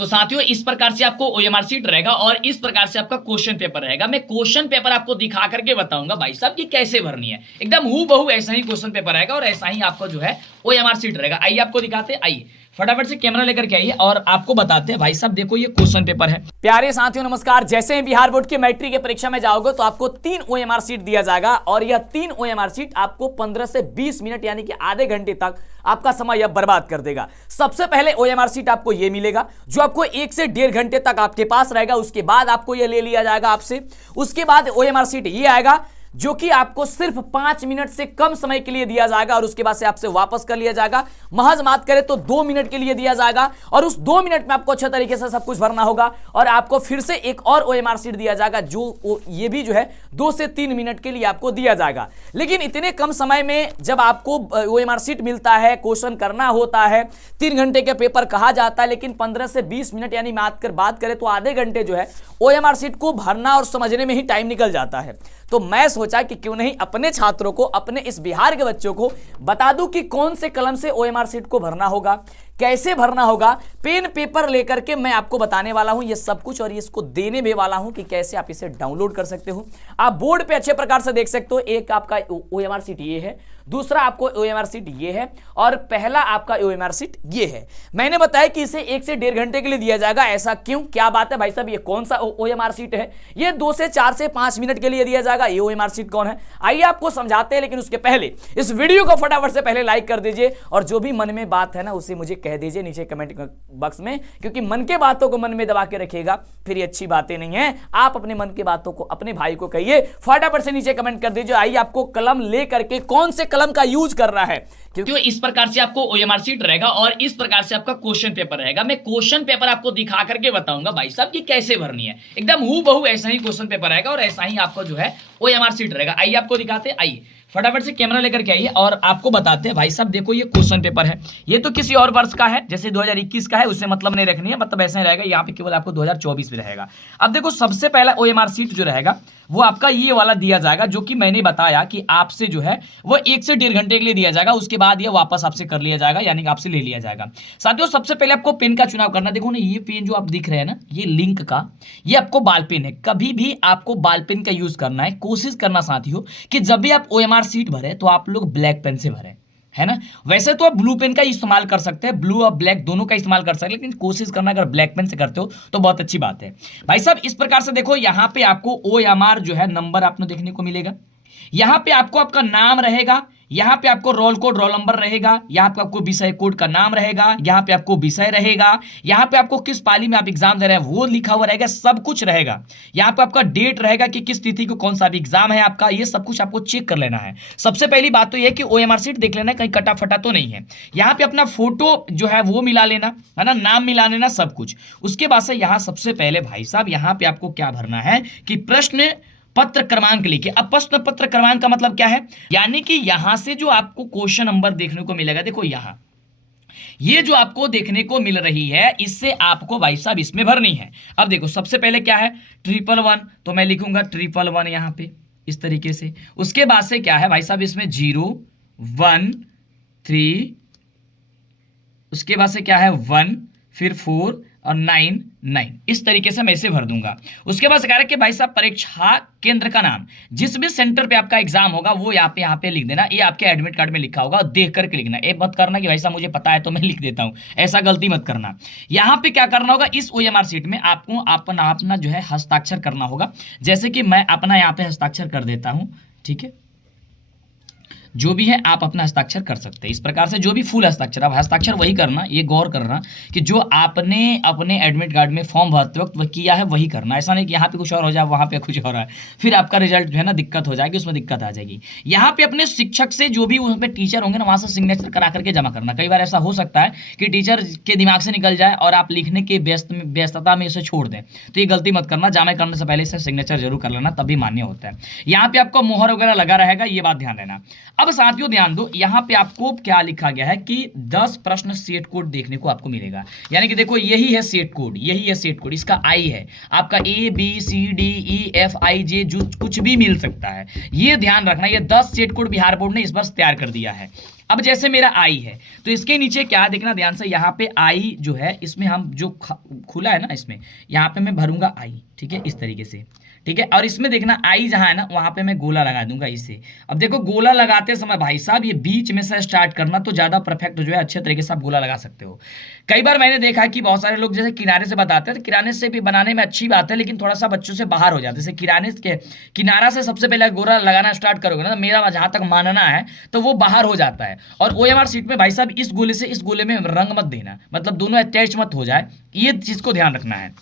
तो साथियों इस प्रकार से आपको ओएमआर शीट रहेगा और इस प्रकार से आपका क्वेश्चन पेपर रहेगा। मैं क्वेश्चन पेपर आपको दिखा करके बताऊंगा भाई साहब कि कैसे भरनी है। एकदम हूबहू ऐसा ही क्वेश्चन पेपर रहेगा और ऐसा ही आपका जो है ओएमआर शीट रहेगा। आइए आपको दिखाते हैं, आइए फटाफट से कैमरा लेकर के आइए और आपको बताते हैं। भाई साहब देखो ये क्वेश्चन पेपर है। प्यारे साथियों नमस्कार। जैसे ही बिहार बोर्ड की मैट्रिक की परीक्षा में जाओगे तो आपको 3 ओएमआर शीट दिया जाएगा और यह 3 ओएमआर शीट आपको 15 से 20 मिनट यानी कि आधे घंटे तक आपका समय यह बर्बाद कर देगा। सबसे पहले ओएमआर शीट आपको यह मिलेगा जो आपको 1 से 1.5 घंटे तक आपके पास रहेगा। उसके बाद आपको यह ले लिया जाएगा आपसे। उसके बाद ओएमआर शीट ये आएगा जो कि आपको सिर्फ 5 मिनट से कम समय के लिए दिया जाएगा और उसके बाद से आपसे वापस कर लिया जाएगा। महज बात करें तो 2 मिनट के लिए दिया जाएगा और उस 2 मिनट में आपको अच्छे तरीके से सब कुछ भरना होगा और आपको फिर से एक और ओएमआर शीट दिया जाएगा जो ये भी जो है 2 से 3 मिनट के लिए आपको दिया जाएगा। लेकिन इतने कम समय में जब आपको ओएमआर शीट मिलता है, क्वेश्चन करना होता है, 3 घंटे के पेपर कहा जाता है, लेकिन 15 से 20 मिनट यानी बात करें तो आधे घंटे जो है ओएमआर शीट को भरना और समझने में ही टाइम निकल जाता है। तो मैं सोचा कि क्यों नहीं अपने छात्रों को, अपने इस बिहार के बच्चों को बता दूं कि कौन से कलम से ओएमआर शीट को भरना होगा, कैसे भरना होगा। पेन पेपर लेकर के मैं आपको बताने वाला हूं ये सब कुछ और इसको देने भी वाला हूं कि कैसे आप इसे डाउनलोड कर सकते हो। आप बोर्ड पे अच्छे प्रकार से देख सकते हो। एक आपका ओएमआर शीट ये है, दूसरा आपको ओएमआर शीट ये है और पहला आपका ओएमआर शीट ये है। मैंने बताया कि इसे 1 से 1.5 घंटे के लिए दिया जाएगा। ऐसा क्यों, क्या बात है भाई साहब, ये कौन सा ओएमआर शीट है? ये 2 से 4 से 5 मिनट के लिए दिया जाएगा। ये ओएमआर शीट कौन है आइए आपको समझाते हैं। लेकिन उसके पहले इस वीडियो को फटाफट से पहले लाइक कर दीजिए और जो भी मन में बात है ना उसे मुझे कह दीजिए नीचे कमेंट बॉक्स में, क्योंकि मन के बातों को मन में दबा के रखिएगा फिर ये अच्छी बातें नहीं है। आप अपने मन की बातों को अपने भाई को कहिए। फटाफट से नीचे कमेंट कर दीजिए। आइए आपको कलम ले करके कौन से कलम का यूज कर रहा है, क्योंकि इस प्रकार से आपको ओएमआर शीट रहेगा और इस प्रकार से आपका क्वेश्चन पेपर रहेगा। मैं क्वेश्चन पेपर आपको दिखा करके बताऊंगा भाई साहब कि कैसे भरनी है। एकदम हूबहू ऐसा ही क्वेश्चन पेपर रहेगा और ऐसा ही आपका जो है ओएमआर शीट रहेगा। आइए आपको दिखाते हैं, आइए फटाफट से कैमरा लेकर के आइए और आपको बताते हैं। भाई साहब देखो ये क्वेश्चन पेपर है, ये तो किसी और वर्ष का है, जैसे 2021 का है उससे मतलब नहीं रखनी है, मतलब ऐसा ही रहेगा। यहाँ पे केवल आपको 2024 में रहेगा। अब देखो सबसे पहला ओएमआर शीट जो रहेगा वो आपका ये वाला दिया जाएगा जो कि मैंने बताया कि आपसे जो है वो 1 से 1.5 घंटे के लिए दिया जाएगा। उसके बाद ये वापस आपसे कर लिया जाएगा यानी कि आपसे ले लिया जाएगा। साथियों सबसे पहले आपको पेन का चुनाव करना। देखो ना ये पेन जो आप दिख रहे हैं ना, ये लिंक का, ये आपको बाल पेन है। कभी भी आपको बाल पेन का यूज करना है। कोशिश करना साथियों कि जब भी आप ओएमआर शीट भरे तो आप लोग ब्लैक पेन से भरें, है ना। वैसे तो आप ब्लू पेन का इस्तेमाल कर सकते हैं, ब्लू और ब्लैक दोनों का इस्तेमाल कर सकते हैं, लेकिन कोशिश करना अगर ब्लैक पेन से करते हो तो बहुत अच्छी बात है। भाई साहब इस प्रकार से देखो यहाँ पे आपको ओएमआर जो है नंबर आपको देखने को मिलेगा। यहाँ पे आपको आपका नाम रहेगा, यहाँ पे आपको रोल कोड रोल नंबर रहेगा, यहाँ पे आपको विषय कोड का नाम रहेगा, यहाँ पे आपको विषय रहेगा, यहाँ पे आपको किस पाली में आप एग्जाम दे रहे हैं वो लिखा हुआ रहेगा, सब कुछ रहेगा। यहाँ पे आपका डेट रहेगा कि किस तिथि को कौन सा एग्जाम है आपका, ये सब कुछ आपको चेक कर लेना है। सबसे पहली बात तो ये कि ओएमआर शीट देख लेना कहीं कटा फटा तो नहीं है। यहाँ पे अपना फोटो जो है वो मिला लेना, है ना, नाम मिला लेना, सब कुछ। उसके बाद से यहाँ सबसे पहले भाई साहब यहाँ पे आपको क्या भरना है कि प्रश्न पत्र क्रमांक लिखिए। अब प्रश्न पत्र क्रमांक का मतलब क्या है, यानी कि यहां से जो आपको क्वेश्चन नंबर देखने को मिलेगा, देखो यहां ये जो आपको देखने को मिल रही है इससे आपको भाई साहब इसमें भरनी है। अब देखो सबसे पहले क्या है 111, तो मैं लिखूंगा 111 यहां पे इस तरीके से। उसके बाद से क्या है भाई साहब इसमें 0 1 3, उसके बाद से क्या है 1 फिर 4 और 9 9, इस तरीके से मैं इसे भर दूंगा। उसके बाद कह रहा है कि भाई साहब परीक्षा केंद्र का नाम, जिस भी सेंटर पे आपका एग्जाम होगा वो यहाँ पे लिख देना। ये आपके एडमिट कार्ड में लिखा होगा, देख करके लिखना। ये मत करना कि भाई साहब मुझे पता है तो मैं लिख देता हूं, ऐसा गलती मत करना। यहाँ पे क्या करना होगा, इस ओएमआर शीट में आपको अपना जो है हस्ताक्षर करना होगा। जैसे कि मैं अपना यहाँ पे हस्ताक्षर कर देता हूँ, ठीक है। जो भी है आप अपना हस्ताक्षर कर सकते हैं इस प्रकार से, जो भी फुल हस्ताक्षर। अब हस्ताक्षर वही करना, ये गौर करना कि जो आपने अपने एडमिट कार्ड में फॉर्म भरते वक्त किया है वही करना। ऐसा नहीं कि यहाँ पे कुछ और हो जाए वहाँ पे कुछ हो रहा है, फिर आपका रिजल्ट जो है ना दिक्कत हो जाएगी, उसमें दिक्कत आ जाएगी। यहाँ पे अपने शिक्षक से जो भी उस पर टीचर होंगे ना वहाँ से सिग्नेचर करा करके जमा करना। कई बार ऐसा हो सकता है कि टीचर के दिमाग से निकल जाए और आप लिखने के व्यस्तता में इसे छोड़ दें, तो ये गलती मत करना। जमा करने से पहले इसे सिग्नेचर जरूर कर लेना, तभी मान्य होता है। यहाँ पे आपको मोहर वगैरह लगा रहेगा, ये बात ध्यान देना। अब साथियों ध्यान दो, यहाँ पे आपको क्या लिखा गया है कि 10 प्रश्न सेट कोड देखने को आपको मिलेगा। यानी कि देखो यही है सेट कोड, यही है सेट कोड, इसका आई है आपका ABCDEFIJ, जो कुछ भी मिल सकता है, ये ध्यान रखना। ये 10 सेट कोड बिहार बोर्ड ने इस वर्ष तैयार कर दिया है। अब जैसे मेरा आई है तो इसके नीचे क्या देखना ध्यान से, यहाँ पे आई जो है इसमें हम जो खुला है ना इसमें, यहाँ पे मैं भरूंगा आई, ठीक है, इस तरीके से, ठीक है। और इसमें देखना आई जहां है ना वहां पे मैं गोला लगा दूंगा इससे। अब देखो गोला लगाते समय भाई साहब ये बीच में से स्टार्ट करना तो ज्यादा परफेक्ट जो है अच्छे तरीके से आप गोला लगा सकते हो। कई बार मैंने देखा है कि बहुत सारे लोग जैसे किनारे से बताते हैं, तो किनारे से भी बनाने में अच्छी बात है, लेकिन थोड़ा सा बच्चों से बाहर हो जाता है। जैसे किनारे के किनारा से सबसे पहले गोला लगाना स्टार्ट करोगे ना, तो मेरा जहां तक मानना है तो वो बाहर हो जाता है। और OMR शीट में भाई साहब इस गोले से इस गोले में रंग मत देना, मतलब दोनों अटैच मत हो जाए, ये चीज को ध्यान रखना है।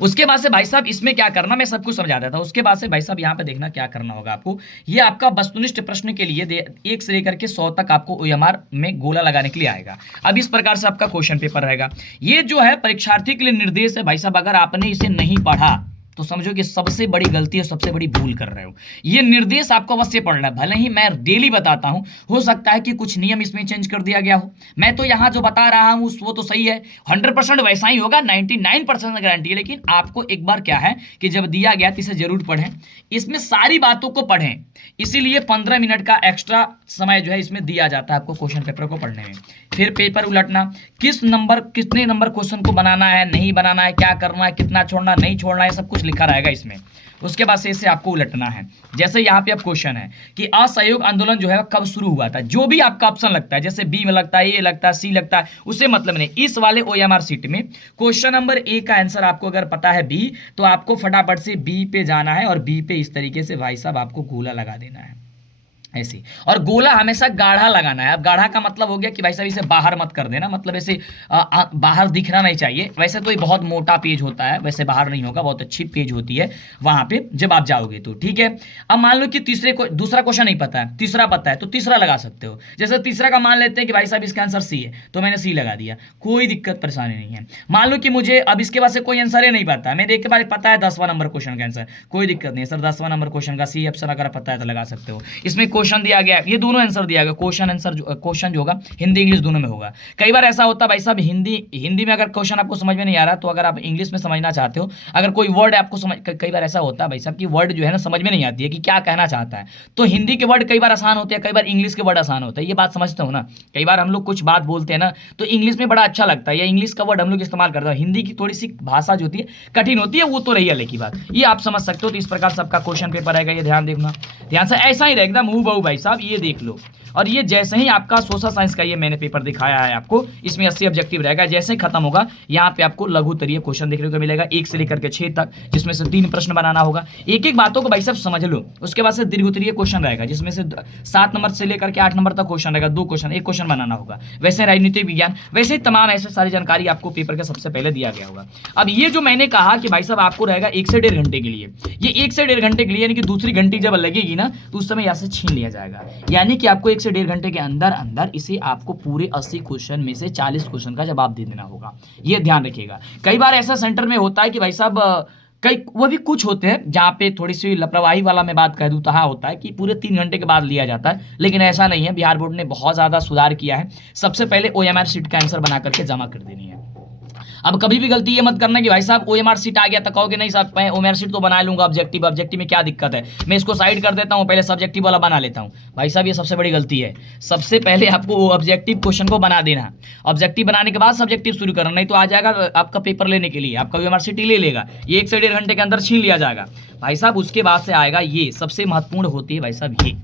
उसके बाद से भाई साहब इसमें क्या करना, मैं सब कुछ समझा देता हूं। उसके बाद से भाई साहब यहाँ पे देखना क्या करना होगा आपको। ये आपका वस्तुनिष्ठ प्रश्न के लिए 1 से लेकर के 100 तक आपको OMR में गोला लगाने के लिए आएगा। अब इस प्रकार से आपका क्वेश्चन पेपर रहेगा। ये जो है परीक्षार्थी के लिए निर्देश है भाई साहब, अगर आपने इसे नहीं पढ़ा तो समझो कि सबसे बड़ी गलती और सबसे बड़ी भूल कर रहे हो। ये निर्देश आपको अवश्य पढ़ना है, भले ही मैं डेली बताता हूं, हो सकता है कि कुछ नियम इसमें चेंज कर दिया गया हो। मैं तो यहां जो बता रहा हूं वो तो सही है, 100% वैसा ही होगा, 99% गारंटी है। लेकिन आपको एक बार क्या है कि जब दिया गया तो इसे जरूर पढ़ें, इसमें सारी बातों को पढ़ें, इसीलिए 15 मिनट का एक्स्ट्रा समय जो है इसमें दिया जाता है आपको क्वेश्चन पेपर को पढ़ने में। फिर पेपर उलटना, कितने नंबर क्वेश्चन को बनाना है, नहीं बनाना है, क्या करना है, कितना छोड़ना नहीं छोड़ना है, सब कुछ लिखा रहेगा इसमें। उसके बाद से इसे आपको उलटना है। जैसे यहाँ पे अब क्वेश्चन है कि असहयोग आंदोलन जो है कब शुरू हुआ था, जो भी आपका ऑप्शन लगता है, जैसे बी में लगता है, ए लगता है, सी लगता है, उससे मतलब नहीं। इस वाले OMR शीट में क्वेश्चन नंबर ए का आंसर आपको अगर पता है बी, तो आपको फटाफट से बी पे जाना है और बी पे इस तरीके से भाई साहब आपको गोला लगा देना है ऐसे। और गोला हमेशा गाढ़ा लगाना है। अब गाढ़ा का मतलब हो गया कि भाई साहब इसे बाहर मत कर देना, मतलब ऐसे बाहर दिखना नहीं चाहिए। वैसे तो ये बहुत मोटा पेज होता है, वैसे बाहर नहीं होगा, बहुत अच्छी पेज होती है वहां पे जब आप जाओगे तो, ठीक है। अब मान लो कि दूसरा क्वेश्चन नहीं पता है, तीसरा पता है, तो तीसरा लगा सकते हो। जैसे तीसरा का मान लेते हैं कि भाई साहब इसका आंसर सी है, तो मैंने सी लगा दिया, कोई दिक्कत परेशानी नहीं है। मान लो कि मुझे अब इसके बाद से कोई आंसर ही नहीं पता है, मेरे एक बार पता है 10वां नंबर क्वेश्चन का आंसर, कोई दिक्कत नहीं है सर, 10वां नंबर क्वेश्चन का सी ऑप्शन अगर पता है तो लगा सकते हो। इसमें क्वेश्चन दिया गया, ये दोनों आंसर दिया गया, क्वेश्चन जो होगा हिंदी इंग्लिश दोनों में होगा। कई बार ऐसा होता है भाई साहब हिंदी में अगर क्वेश्चन आपको समझ में नहीं आ रहा, तो अगर आप इंग्लिश में समझना चाहते हो, अगर कोई वर्ड आपको समझ, कई बार ऐसा होता है भाई साहब कि वर्ड जो है ना समझ में नहीं आती है कि क्या कहना चाहता है, तो हिंदी के वर्ड कई बार आसान होते हैं, कई बार इंग्लिश के वर्ड आसान होता है। ये बात समझते हो ना, कई बार हम लोग कुछ बात बोलते हैं ना तो इंग्लिश में बड़ा अच्छा लगता है, या इंग्लिश का वर्ड हम लोग इस्तेमाल करते हैं, हिंदी की थोड़ी सी भाषा जो होती है कठिन होती है, वो तो रही है की बात, ये आप समझ सकते हो। तो इस प्रकार से आपका क्वेश्चन पेपर आएगा, ये ध्यान देखना, ध्यान से ऐसा ही रहेगा हूबहू भाई साहब, ये देख लो। और ये जैसे ही आपका सोशल साइंस का ये मैंने पेपर दिखाया है आपको, इसमें 80 ऑब्जेक्टिव रहेगा। जैसे ही खत्म होगा यहाँ पे आपको लघु उत्तरीय क्वेश्चन देखने को मिलेगा 1 से लेकर के 6 तक, जिसमें से 3 प्रश्न बनाना होगा। एक एक बातों को भाई साहब समझ लो। उसके बाद से दीर्घ उत्तरीय क्वेश्चन रहेगा, जिसमें से 7 नंबर से लेकर के 8 नंबर तक क्वेश्चन रहेगा, 2 क्वेश्चन, 1 क्वेश्चन बनाना होगा। वैसे राजनीतिक विज्ञान, वैसे ही तमाम ऐसे सारी जानकारी आपको पेपर के सबसे पहले दिया गया होगा। अब ये जो मैंने कहा कि भाई साहब आपको रहेगा 1 से 1.5 घंटे के लिए, ये 1 से 1.5 घंटे के लिए, यानी कि दूसरी घंटी जब लगेगी ना तो उस समय यहाँ से छीन लिया जाएगा, यानी कि आपको 1 से 1.5 घंटे के अंदर इसे आपको पूरे 80 क्वेश्चन में से 40 क्वेश्चन का जवाब दे देना होगा। ये ध्यान रखिएगा। कई बार ऐसा सेंटर में होता है कि भाई साहब कई वो भी कुछ होते हैं जहाँ पे थोड़ी सी लापरवाही वाला मैं बात कह दूँ तो हाँ होता है कि पूरे 3 घंटे के बाद लिया जाता है, लेकिन ऐसा नहीं है। बिहार बोर्ड ने बहुत ज़्यादा सुधार किया है। सबसे पहले OMR शीट का आंसर बना करके जमा कर देनी है। अब कभी भी गलती ये मत करना कि भाई साहब OMR शीट आ गया तो कहोगे नहीं साहब मैं OMR शीट तो बना लूंगा, ऑब्जेक्टिव में क्या दिक्कत है, मैं इसको साइड कर देता हूं, पहले सब्जेक्टिव वाला बना लेता हूं। भाई साहब ये सबसे बड़ी गलती है। सबसे पहले आपको ऑब्जेक्टिव क्वेश्चन को बना देना, ऑब्जेक्टिव बनाने के बाद सब्जेक्टिव शुरू करना, नहीं तो आ जाएगा आपका पेपर लेने के लिए, आपका OMR शीट ही ले लेगा, ये 1 से 1.5 घंटे के अंदर छीन लिया जाएगा भाई साहब। उसके बाद से आएगा ये सबसे महत्वपूर्ण होती है भाई साहब, ये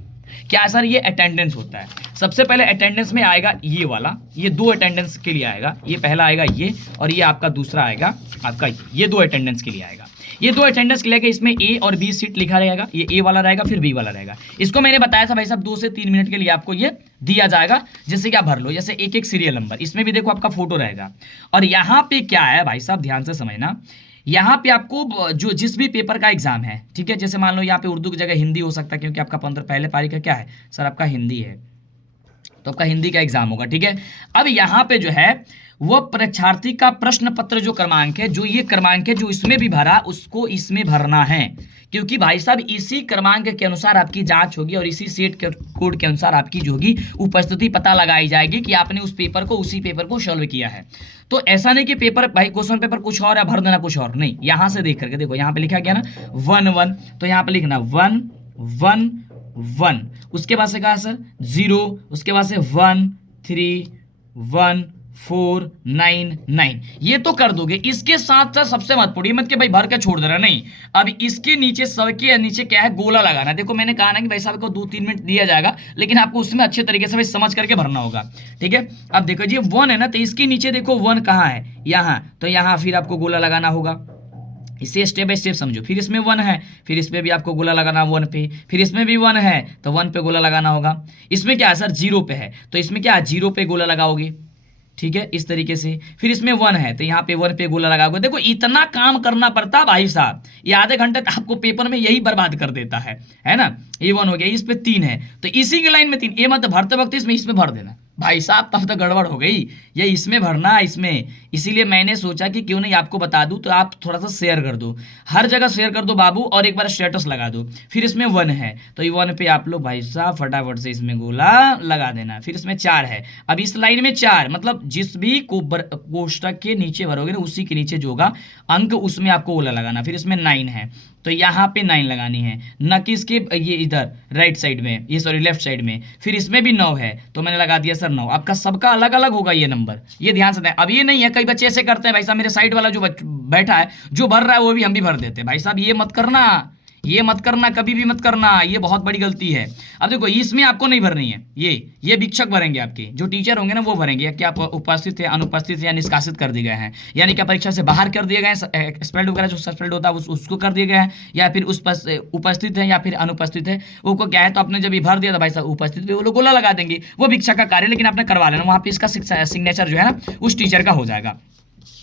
क्या सर, ये अटेंडेंस होता है। सबसे पहले अटेंडेंस में आएगा ये वाला, ये 2 अटेंडेंस के लिए आएगा, ये पहला आएगा ये, और ये आपका दूसरा आएगा आपका ये 2 अटेंडेंस के लिए आएगा। ये 2 अटेंडेंस के लिए इसमें A और B सीट लिखा रहेगा, ये A वाला रहेगा फिर B वाला रहेगा। इसको मैंने बताया था भाई साहब 2 से 3 मिनट के लिए आपको ये दिया जाएगा, जैसे कि आप भर लो, जैसे एक सीरियल नंबर, इसमें भी देखो आपका फोटो रहेगा। और यहाँ पे क्या है भाई साहब ध्यान से समझना, यहाँ पे आपको जो जिस भी पेपर का एग्जाम है, ठीक है, जैसे मान लो यहाँ पे उर्दू की जगह हिंदी हो सकता है, क्योंकि आपका 15 पहले पारी का क्या है सर, आपका हिंदी है, तो आपका हिंदी का एग्जाम होगा, ठीक है। अब यहाँ पे जो है वो परीक्षार्थी का प्रश्न पत्र जो क्रमांक है, जो ये क्रमांक है जो इसमें भी भरा उसको इसमें भरना है, क्योंकि भाई साहब इसी क्रमांक के अनुसार आपकी जांच होगी और इसी सेट के कोड के अनुसार आपकी जो होगी उपस्थिति पता लगाई जाएगी कि आपने उस पेपर को उसी पेपर को सॉल्व किया है। तो ऐसा नहीं कि पेपर भाई क्वेश्चन पेपर कुछ और है भर देना कुछ और, नहीं, यहाँ से देख करके देखो, यहाँ पे लिखा गया ना 1 1, तो यहाँ पे लिखना 1 1 1, उसके बाद से कहा सर 0, उसके बाद से 1 3 1 4 9 9, ये तो कर दोगे। इसके साथ साथ सबसे महत्वपूर्ण, ये मत कि भाई भर के छोड़ दे रहा, नहीं, अब इसके नीचे, सबके नीचे क्या है, गोला लगाना। देखो मैंने कहा ना कि भाई साहब को 2-3 मिनट दिया जाएगा, लेकिन आपको उसमें अच्छे तरीके से भाई समझ करके भरना होगा, ठीक है। अब देखो ये 1 है ना, तो इसके नीचे देखो 1 कहाँ है, यहाँ, तो यहाँ फिर आपको गोला लगाना होगा। इसे स्टेप बाय स्टेप समझो। फिर इसमें 1 है, फिर इसमें भी आपको गोला लगाना 1 पे, फिर इसमें भी 1 है तो 1 पे गोला लगाना होगा। इसमें क्या है सर 0 पे है, तो इसमें क्या है 0 पे गोला लगाओगे, ठीक है, इस तरीके से। फिर इसमें 1 है तो यहाँ पे 1 पे गोला लगाओगे। देखो इतना काम करना पड़ता भाई साहब, ये आधे घंटे तक आपको पेपर में यही बर्बाद कर देता है ना। ये 1 हो गया, इस पे 3 है तो इसी की लाइन में 3, ये मत भरते वक्त इसमें भर देना भाई साहब, तब तक गड़बड़ हो गई। ये इसमें भरना, इसमें, इसीलिए मैंने सोचा कि क्यों नहीं आपको बता दूं, तो आप थोड़ा सा शेयर कर दो, हर जगह शेयर कर दो बाबू, और एक बार स्टेटस लगा दो। फिर इसमें 1 है तो ये 1 पे आप लोग भाई साहब फटाफट से इसमें गोला लगा देना। फिर इसमें 4 है, अब इस लाइन में 4, मतलब जिस भी कोष्टक के नीचे भरोगे ना, उसी के नीचे जो होगा अंक, उसमें आपको गोला लगाना। फिर इसमें 9 है तो यहाँ पे 9 लगानी है, न कि इसके ये इधर राइट साइड में, ये सॉरी लेफ्ट साइड में। फिर इसमें भी 9 है तो मैंने लगा दिया सर 9। आपका सबका अलग अलग होगा ये नंबर, ये ध्यान से दें। अब ये नहीं है, कई बच्चे ऐसे करते हैं भाई साहब, मेरे साइड वाला जो बैठा है, जो भर रहा है वो भी हम भी भर देते हैं। भाई साहब ये मत करना, ये मत करना, कभी भी मत करना, ये बहुत बड़ी गलती है। अब देखो इसमें आपको नहीं भरनी है, ये भिक्षक भरेंगे, आपके जो टीचर होंगे ना वो भरेंगे, क्या आप उपस्थित है, अनुपस्थित है या निष्कासित कर दिए गए हैं, यानी क्या परीक्षा से बाहर कर दिए गए हैं, एक्सपेल्ड वगैरह जो सस्पेंड होता है उसको कर दिए गए हैं, या फिर उस उपस्थित है या फिर अनुपस्थित है, वो को क्या है, तो आपने जब ये भर दिया तो भाई साहब उपस्थित पे वो लोग गोला लगा देंगे, वो भिक्षक का कार्य, लेकिन आपने करवा लेना, वहाँ पे इसका सिग्नेचर जो है ना उस टीचर का हो जाएगा।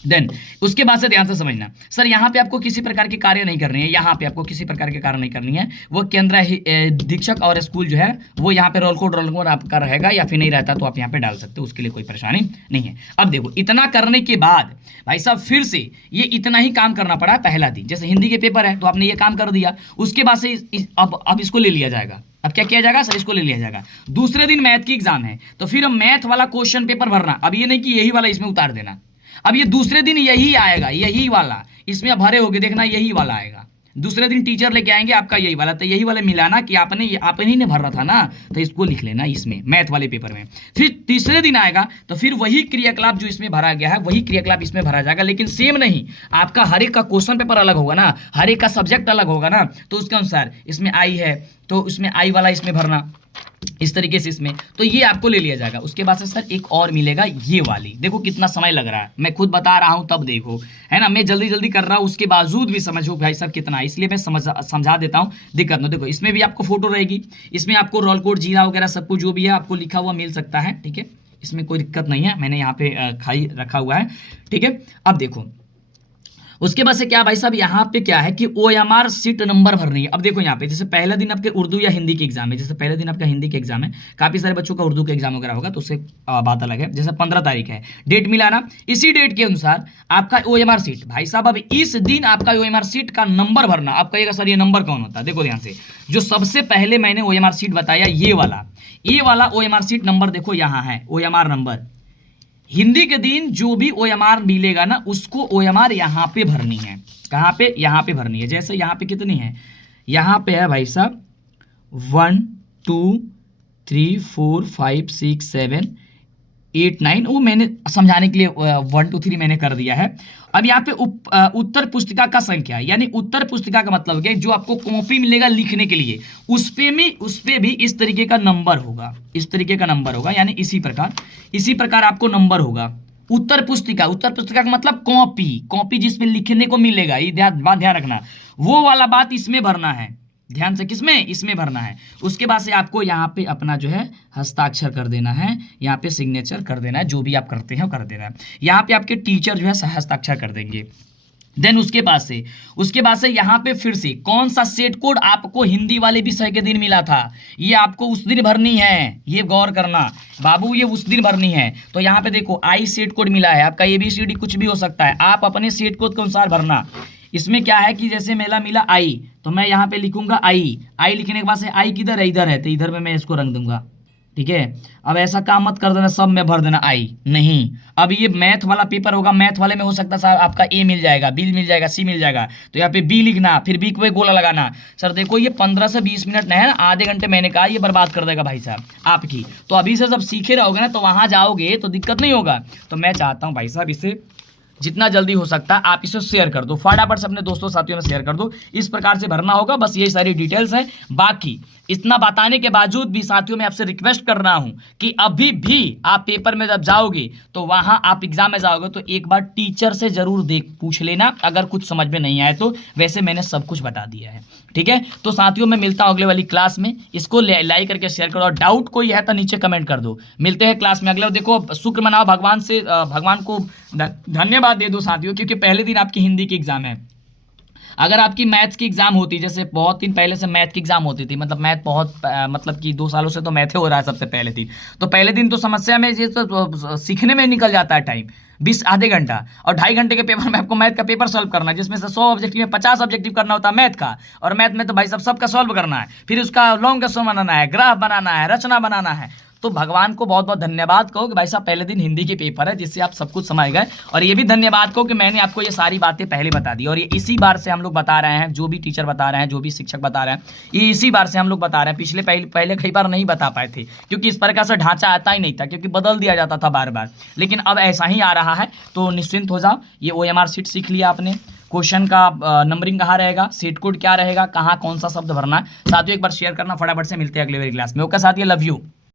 देन उसके बाद से ध्यान से समझना सर, यहाँ पे आपको किसी प्रकार की कार्य नहीं करनी है, यहाँ पे आपको किसी प्रकार के कार्य नहीं करनी है। वो केंद्र अधीक्षक और स्कूल जो है वो यहाँ पे रोल कोड आपका रहेगा, या फिर नहीं रहता तो आप यहाँ पे डाल सकते हो, उसके लिए कोई परेशानी नहीं है। अब देखो इतना करने के बाद भाई साहब फिर से ये इतना ही काम करना पड़ा है पहला दिन, जैसे हिंदी के पेपर है तो आपने ये काम कर दिया, उसके बाद से अब इसको ले लिया जाएगा। अब क्या किया जाएगा सर, इसको ले लिया जाएगा। दूसरे दिन मैथ की एग्जाम है तो फिर हम मैथ वाला क्वेश्चन पेपर भरना। अब ये नहीं कि यही वाला इसमें उतार देना, अब ये दूसरे दिन यही आएगा, यही वाला इसमें भरे होगे, देखना यही वाला आएगा। दूसरे दिन टीचर लेके आएंगे आपका यही वाला, तो यही वाला मिलाना कि आपने ही ने भर रहा था ना, तो इसको लिख लेना इसमें मैथ वाले पेपर में। फिर तीसरे दिन आएगा तो फिर वही क्रियाकलाप जो इसमें भरा गया है वही क्रियाकलाप इसमें भरा जाएगा, लेकिन सेम नहीं, आपका हर एक का क्वेश्चन पेपर अलग होगा ना, हर एक का सब्जेक्ट अलग होगा ना, तो उसके अनुसार इसमें आई है तो उसमें आई वाला इसमें भरना, इस तरीके से इसमें, तो ये आपको ले लिया जाएगा। उसके बाद से सर एक और मिलेगा ये वाली, देखो कितना समय लग रहा है, मैं खुद बता रहा हूं तब देखो, है ना, मैं जल्दी जल्दी कर रहा हूं, उसके बावजूद भी समझो भाई साहब कितना, इसलिए मैं समझा देता हूं, दिक्कत नहीं। देखो इसमें भी आपको फोटो रहेगी, इसमें आपको रोल कोड जीरा वगैरह सब कुछ जो भी है आपको लिखा हुआ मिल सकता है, ठीक है, इसमें कोई दिक्कत नहीं है, मैंने यहाँ पे खाई रखा हुआ है, ठीक है। अब देखो उसके बाद से क्या भाई साहब, यहाँ पे क्या है कि OMR सीट नंबर भरनी है। अब देखो यहाँ पे जैसे पहला दिन आपके उर्दू या हिंदी के एग्जाम है, जैसे पहले दिन आपका हिंदी के एग्जाम है, काफी सारे बच्चों का उर्दू का एग्जाम वगैरह होगा तो उससे बात अलग है। जैसे 15 तारीख है, डेट मिला ना, इसी डेट के अनुसार आपका OMR सीट, भाई साहब अब इस दिन आपका OMR सीट का नंबर भरना। आप कहिएगा सर ये नंबर कौन होता है, देखो ध्यान से, जो सबसे पहले मैंने OMR सीट बताया ये वाला OMR सीट नंबर देखो यहाँ है, OMR नंबर। हिंदी के दिन जो भी OMR मिलेगा ना उसको OMR यहाँ पे भरनी है, कहाँ पे, यहाँ पे भरनी है। जैसे यहाँ पे कितनी है, यहाँ पे है भाई साहब 1 2 3 4 5 6 7 8 9, वो मैंने समझाने के लिए 1 2 3 मैंने कर दिया है। अब यहाँ पे उत्तर पुस्तिका का संख्या, यानी उत्तर पुस्तिका का मतलब है जो आपको कॉपी मिलेगा लिखने के लिए, उस पे भी इस तरीके का नंबर होगा, इस तरीके का नंबर होगा, यानी इसी प्रकार आपको नंबर होगा। उत्तर पुस्तिका का मतलब कॉपी जिसमें लिखने को मिलेगा, ये ध्यान रखना, वो वाला बात इसमें भरना है, ध्यान से, किसमें, इसमें भरना है। उसके बाद से आपको यहाँ पे अपना जो है हस्ताक्षर कर देना है, यहाँ पे सिग्नेचर कर देना है, जो भी आप करते हैं वो कर देना है। यहाँ पे आपके टीचर जो है हस्ताक्षर कर देंगे। देन उसके बाद से यहाँ पे फिर से कौन सा सेट कोड आपको हिंदी वाले विषय के दिन मिला था, ये आपको उस दिन भरनी है, ये गौर करना बाबू, ये उस दिन भरनी है। तो यहाँ पे देखो आई सेट कोड मिला है आपका, ABCD कुछ भी हो सकता है, आप अपने सेट कोड के अनुसार भरना। इसमें क्या है कि जैसे मेला मिला आई तो मैं यहाँ पे लिखूंगा आई लिखने के बाद से आई किधर है, इधर है, तो इधर में मैं इसको रंग दूंगा, ठीक है। अब ऐसा काम मत कर देना सब में भर देना आई, नहीं। अब ये मैथ वाला पेपर होगा, मैथ वाले में हो सकता है साहब आपका ए मिल जाएगा, बी मिल जाएगा, सी मिल जाएगा, तो यहाँ पे बी लिखना, फिर बी को गोला लगाना। सर देखो ये 15 से 20 मिनट नहीं है ना, आधे घंटे मैंने कहा ये बर्बाद कर देगा भाई साहब आपकी। तो अभी से जब सीखे रहोगे ना तो वहां जाओगे तो दिक्कत नहीं होगा। तो मैं चाहता हूँ भाई साहब इसे जितना जल्दी हो सकता है आप इसे शेयर कर दो, फटाफट से अपने दोस्तों साथियों में शेयर कर दो। इस प्रकार से भरना होगा, बस ये सारी डिटेल्स है। बाकी इतना बताने के बावजूद भी साथियों मैं आपसे रिक्वेस्ट कर रहा हूं कि अभी भी आप पेपर में जब जाओगे तो वहां आप एग्जाम में जाओगे तो एक बार टीचर से जरूर पूछ लेना अगर कुछ समझ में नहीं आए तो। वैसे मैंने सब कुछ बता दिया है, ठीक है। तो साथियों मैं मिलता हूं अगले वाली क्लास में, इसको लाइक करके शेयर करो और डाउट कोई है तो नीचे कमेंट कर दो। मिलते हैं क्लास में अगले। देखो शुक्र मनाओ, भगवान से भगवान को धन्यवाद दे दो साथियों, क्योंकि पहले दिन आपकी हिंदी की एग्जाम है। अगर आपकी मैथ्स की एग्जाम होती, जैसे बहुत दिन पहले से मैथ की एग्जाम होती थी, मतलब मैथ बहुत मतलब कि 2 सालों से तो मैथ हो रहा है सबसे पहले दिन, तो पहले दिन तो समस्या में ये तो सीखने में निकल जाता है टाइम 20 आधे घंटा, और 2.5 घंटे के पेपर में आपको मैथ का पेपर सॉल्व करना है, जिसमें से 100 ऑब्जेक्टिव में 50 ऑब्जेक्टिव करना होता है मैथ का। और मैथ में तो भाई सबका सॉल्व करना है, फिर उसका लॉन्ग क्वेश्चन बनाना है, ग्राफ बनाना है, रचना बनाना है। तो भगवान को बहुत बहुत धन्यवाद कहो कि भाई साहब पहले दिन हिंदी के पेपर है जिससे आप सब कुछ समझ गए। और ये भी धन्यवाद कहो कि मैंने आपको ये सारी बातें पहले बता दी, और ये इसी बार से हम लोग बता रहे हैं, जो भी टीचर बता रहे हैं, जो भी शिक्षक बता रहे हैं, ये इसी बार से हम लोग बता रहे हैं। पिछले पहले कई बार नहीं बता पाए थे क्योंकि इस प्रकार से ढांचा आता ही नहीं था, क्योंकि बदल दिया जाता था बार बार। लेकिन अब ऐसा ही आ रहा है, तो निश्चिंत हो जाओ। ये OMR शीट सीख लिया आपने, क्वेश्चन का नंबरिंग कहाँ रहेगा, सीट कोड क्या रहेगा, कहाँ कौन सा शब्द भरना है। साथियों एक बार शेयर करना फटाफट से। मिलते हैं अगले वाली क्लास में। ओके साथियों, लव यू।